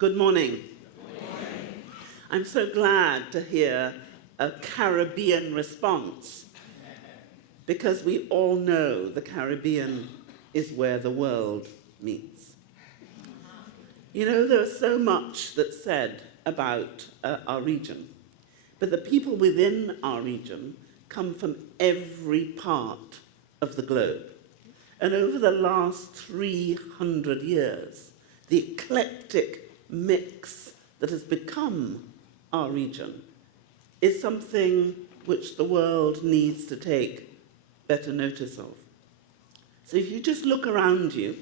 Good morning. I'm so glad to hear a Caribbean response, because we all know the Caribbean is where the world meets. You know, there's so much that's said about our region, but the people within our region come from every part of the globe. And over the last 300 years, the eclectic mix that has become our region is something which the world needs to take better notice of. So if you just look around you,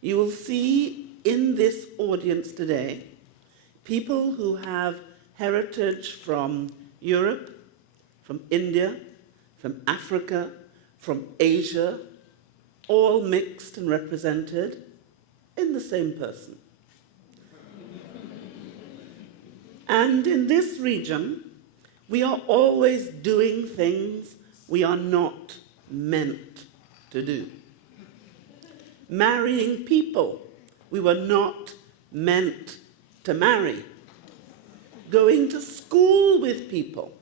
you will see in this audience today people who have heritage from Europe, from India, from Africa, from Asia, all mixed and represented in the same person. And in this region, we are always doing things we are not meant to do. Marrying people we were not meant to marry. Going to school with people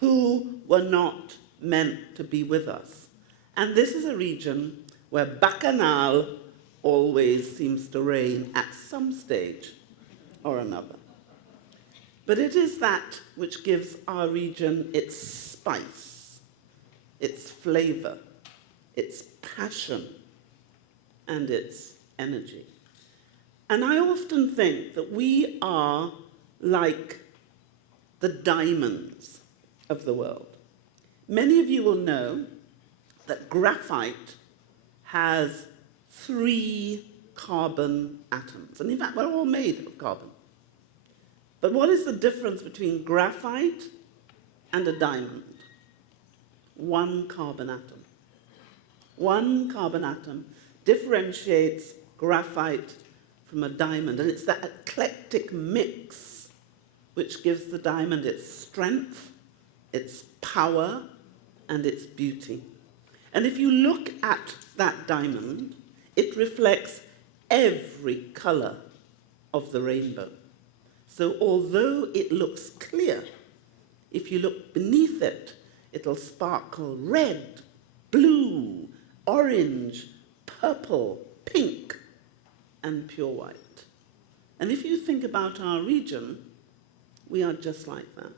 who were not meant to be with us. And this is a region where bacchanal always seems to reign at some stage or another. But it is that which gives our region its spice, its flavor, its passion, and its energy. And I often think that we are like the diamonds of the world. Many of you will know that graphite has 3 carbon atoms. And in fact, we're all made of carbon. But what is the difference between graphite and a diamond? 1 carbon atom. 1 carbon atom differentiates graphite from a diamond. And it's that eclectic mix which gives the diamond its strength, its power, and its beauty. And if you look at that diamond, it reflects every color of the rainbow. So although it looks clear, if you look beneath it, it'll sparkle red, blue, orange, purple, pink, and pure white. And if you think about our region, we are just like that.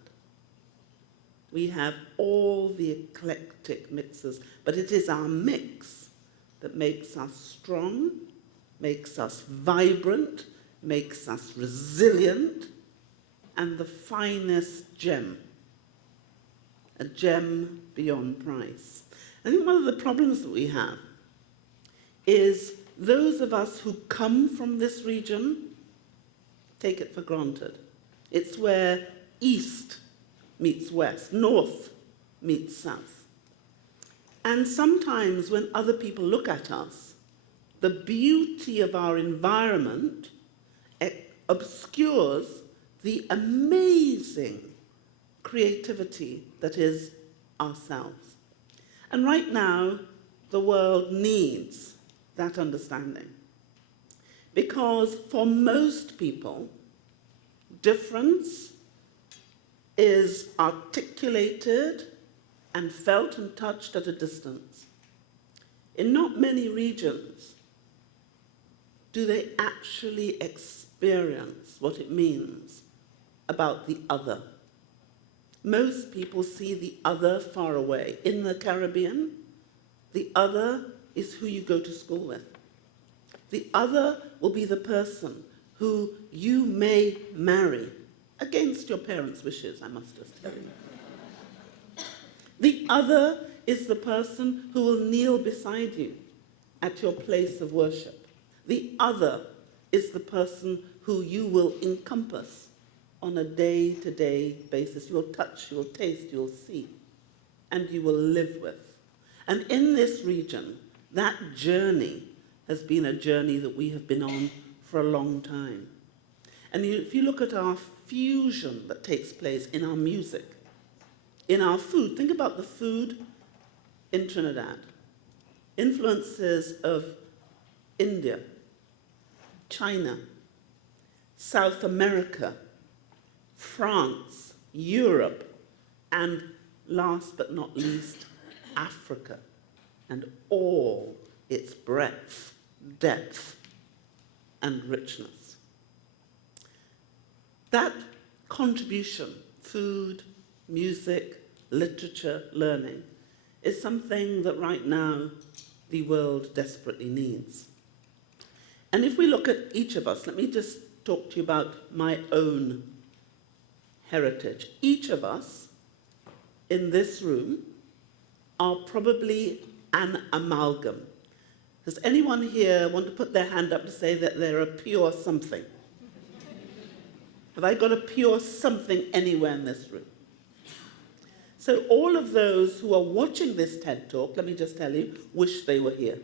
We have all the eclectic mixes, but it is our mix that makes us strong, makes us vibrant, makes us resilient, and the finest gem, a gem beyond price. I think one of the problems that we have is those of us who come from this region take it for granted. It's where east meets west, north meets south. And sometimes when other people look at us, the beauty of our environment obscures the amazing creativity that is ourselves. And right now, the world needs that understanding. Because for most people, difference is articulated and felt and touched at a distance. In not many regions do they actually experience what it means about the other. Most people see the other far away. In the Caribbean, the other is who you go to school with. The other will be the person who you may marry, against your parents' wishes, I must just tell you. The other is the person who will kneel beside you at your place of worship. The other is the person who you will encompass on a day-to-day basis. You will touch, you will taste, you will see, and you will live with. And in this region, that journey has been a journey that we have been on for a long time. And if you look at our fusion that takes place in our music, in our food, think about the food in Trinidad. Influences of India, China, South America, France, Europe, and last but not least, Africa, and all its breadth, depth, and richness. That contribution, food, music, literature, learning, is something that right now the world desperately needs. And if we look at each of us, let me just talk to you about my own heritage. Each of us in this room are probably an amalgam. Does anyone here want to put their hand up to say that they're a pure something? Have I got a pure something anywhere in this room? So all of those who are watching this TED Talk, let me just tell you, wish they were here.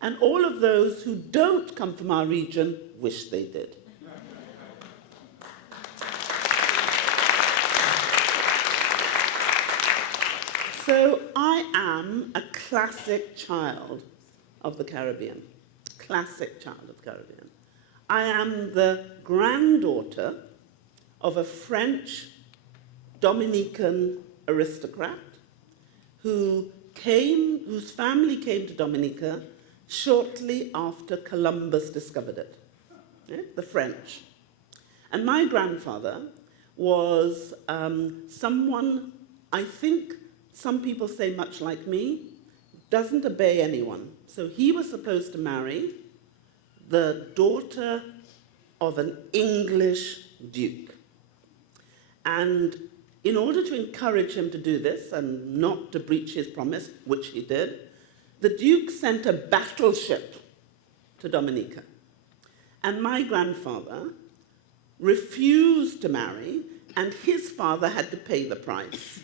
And all of those who don't come from our region, wish they did. So I am a classic child of the Caribbean. Classic child of the Caribbean. I am the granddaughter of a French Dominican aristocrat whose family came to Dominica shortly after Columbus discovered it, the French. And my grandfather was someone, I think some people say much like me, doesn't obey anyone. So he was supposed to marry the daughter of an English duke. And in order to encourage him to do this and not to breach his promise, which he did, the Duke sent a battleship to Dominica. And my grandfather refused to marry, and his father had to pay the price.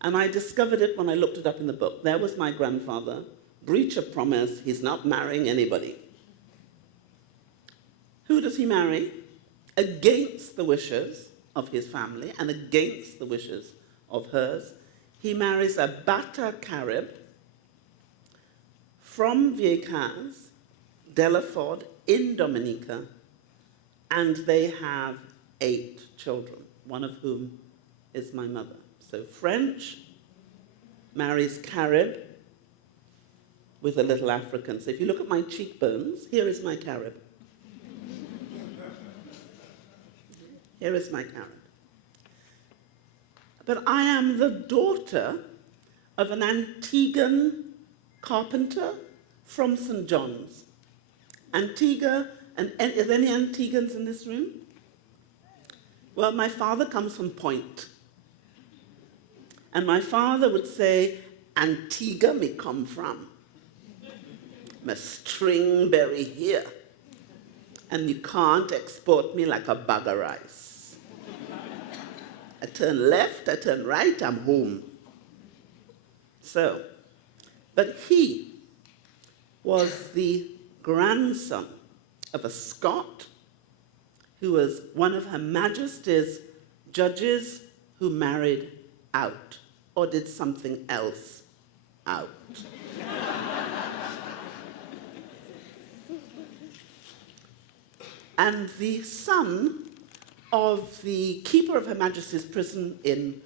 And I discovered it when I looked it up in the book. There was my grandfather, breach of promise, he's not marrying anybody. Who does he marry? Against the wishes of his family and against the wishes of hers. He marries a Bata Carib from Vieques, Delaford in Dominica, and they have 8 children, one of whom is my mother. So French marries Carib with a little African. So if you look at my cheekbones, here is my Carib. Here is my Carib. But I am the daughter of an Antiguan carpenter from St. John's. Antigua, and are there any Antiguans in this room? Well, my father comes from Point. And my father would say, Antigua me come from. Me stringberry here. And you can't export me like a bag of rice. I turn left, I turn right, I'm home. So, but he was the grandson of a Scot who was one of Her Majesty's judges who married out or did something else out. And the son of the keeper of Her Majesty's prison in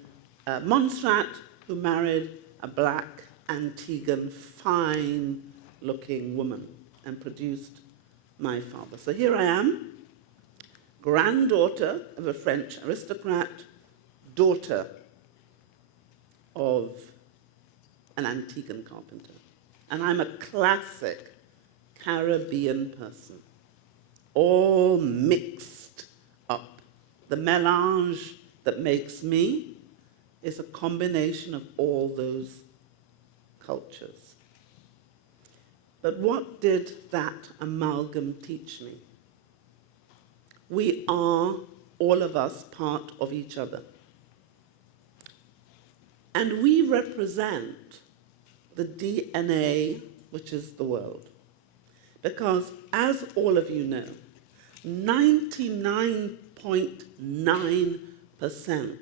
Montserrat, who married a black Antiguan, fine-looking woman and produced my father. So here I am, granddaughter of a French aristocrat, daughter of an Antiguan carpenter. And I'm a classic Caribbean person, all mixed up. The mélange that makes me is a combination of all those cultures. But what did that amalgam teach me? We are, all of us, part of each other. And we represent the DNA, which is the world. Because, as all of you know, 99.9%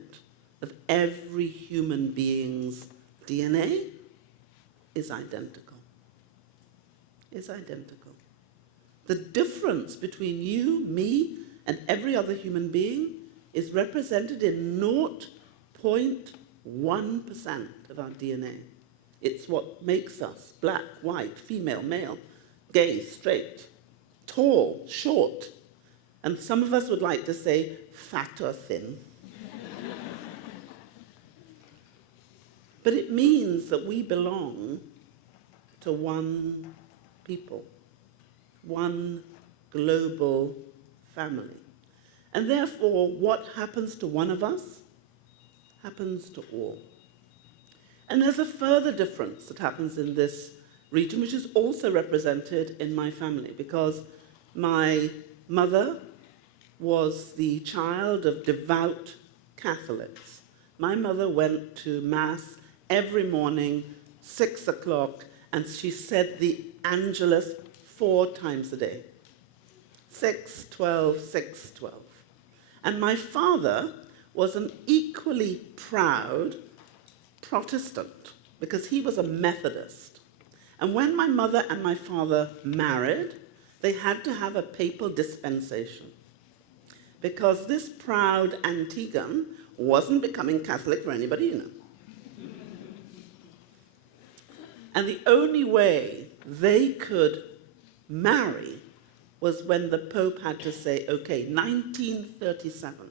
of every human being's DNA is identical. Is identical. The difference between you, me, and every other human being is represented in 0.1% of our DNA. It's what makes us black, white, female, male, gay, straight, tall, short, and some of us would like to say fat or thin. But it means that we belong to one people, one global family. And therefore, what happens to one of us happens to all. And there's a further difference that happens in this region, which is also represented in my family, because my mother was the child of devout Catholics. My mother went to Mass every morning, 6 o'clock, and she said the Angelus 4 times a day. 6, 12, 6, 12. And my father was an equally proud Protestant, because he was a Methodist. And when my mother and my father married, they had to have a papal dispensation, because this proud Antiguan wasn't becoming Catholic for anybody, you know. And the only way they could marry was when the Pope had to say, okay, 1937.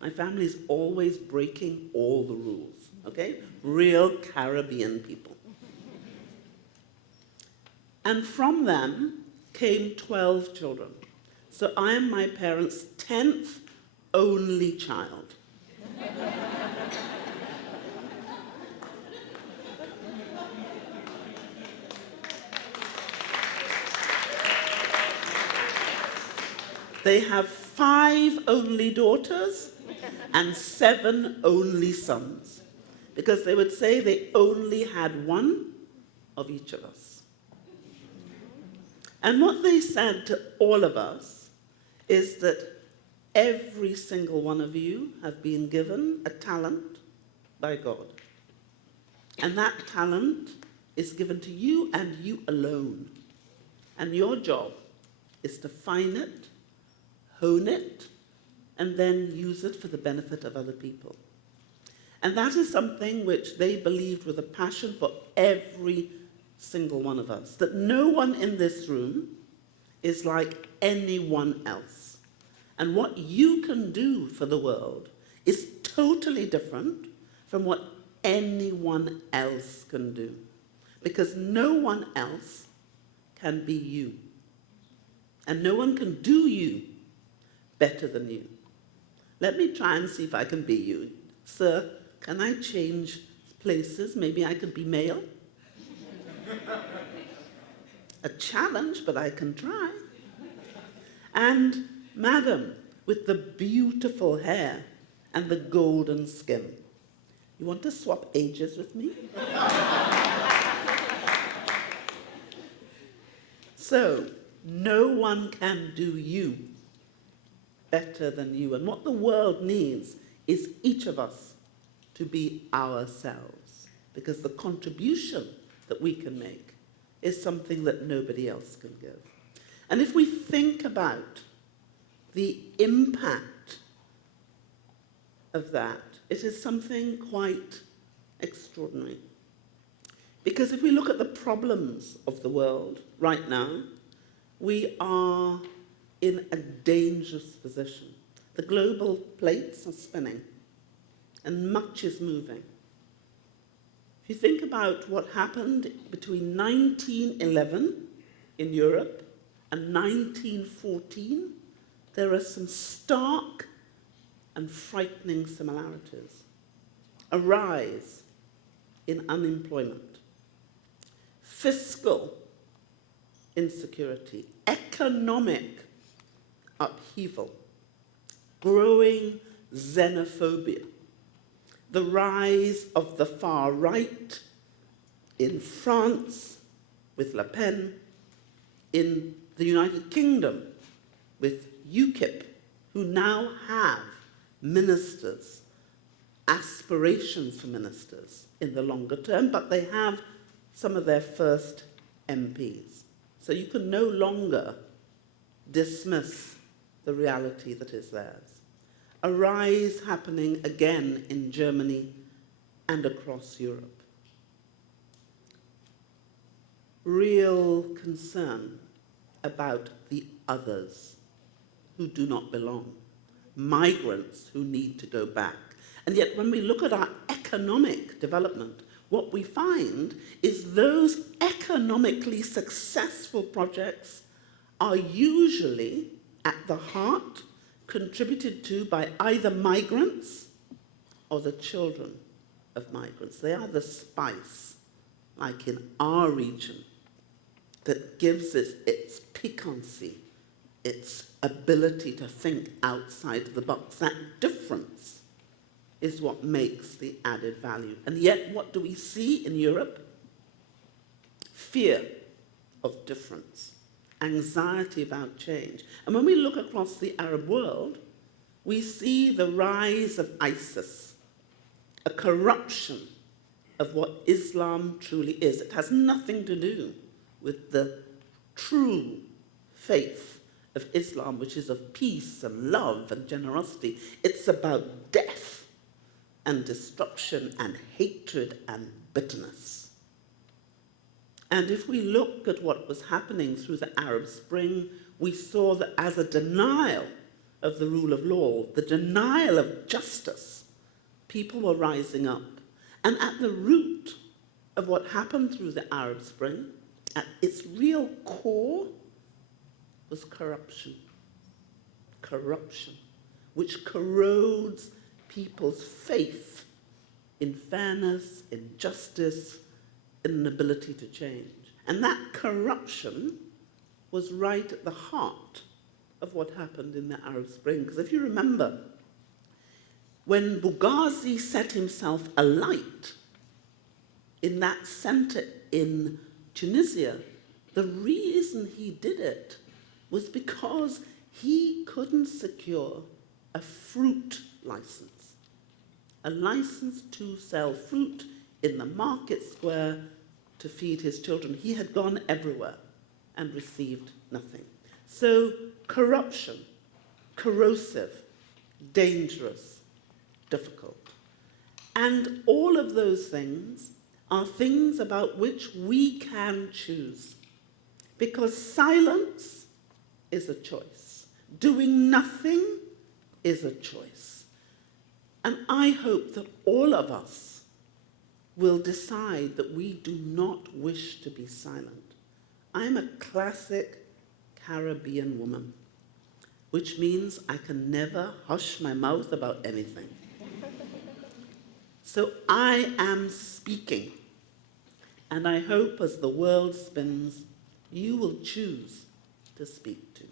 My family's always breaking all the rules, okay? Real Caribbean people. And from them came 12 children. So I am my parents' 10th only child. They have 5 only daughters and 7 only sons, because they would say they only had one of each of us. And what they said to all of us is that every single one of you have been given a talent by God. And that talent is given to you and you alone. And your job is to find it, hone it, and then use it for the benefit of other people. And that is something which they believed with a passion for every single one of us, that no one in this room is like anyone else. And what you can do for the world is totally different from what anyone else can do, because no one else can be you. And no one can do you better than you. Let me try and see if I can be you. Sir, can I change places? Maybe I could be male. A challenge, but I can try. And madam, with the beautiful hair and the golden skin, you want to swap ages with me? So, no one can do you better than you. And what the world needs is each of us to be ourselves, because the contribution that we can make is something that nobody else can give. And if we think about the impact of that, it is something quite extraordinary. Because if we look at the problems of the world right now, we are in a dangerous position. The global plates are spinning, and much is moving. If you think about what happened between 1911 in Europe and 1914, there are some stark and frightening similarities. A rise in unemployment, fiscal insecurity, economic upheaval, growing xenophobia, the rise of the far right in France with Le Pen, in the United Kingdom with UKIP, who now have ministers, aspirations for ministers in the longer term, but they have some of their first MPs. So you can no longer dismiss the reality that is theirs. A rise happening again in Germany and across Europe. Real concern about the others who do not belong, migrants who need to go back. And yet when we look at our economic development, what we find is those economically successful projects are usually at the heart contributed to by either migrants or the children of migrants. They are the spice, like in our region, that gives it its piquancy, its ability to think outside the box. That difference is what makes the added value. And yet, what do we see in Europe? Fear of difference, anxiety about change. And when we look across the Arab world, we see the rise of ISIS, a corruption of what Islam truly is. It has nothing to do with the true faith of Islam, which is of peace and love and generosity. It's about death and destruction and hatred and bitterness. And if we look at what was happening through the Arab Spring, we saw that as a denial of the rule of law, the denial of justice, people were rising up. And at the root of what happened through the Arab Spring, at its real core, was corruption. Corruption, which corrodes people's faith in fairness, in justice, in an ability to change. And that corruption was right at the heart of what happened in the Arab Spring. Because if you remember, when Bougazi set himself alight in that center in Tunisia, the reason he did it was because he couldn't secure a fruit license, a license to sell fruit in the market square to feed his children. He had gone everywhere and received nothing. So corruption, corrosive, dangerous, difficult. And all of those things are things about which we can choose. Because silence is a choice. Doing nothing is a choice. And I hope that all of us will decide that we do not wish to be silent. I'm a classic Caribbean woman, which means I can never hush my mouth about anything. So I am speaking, and I hope as the world spins, you will choose to speak too.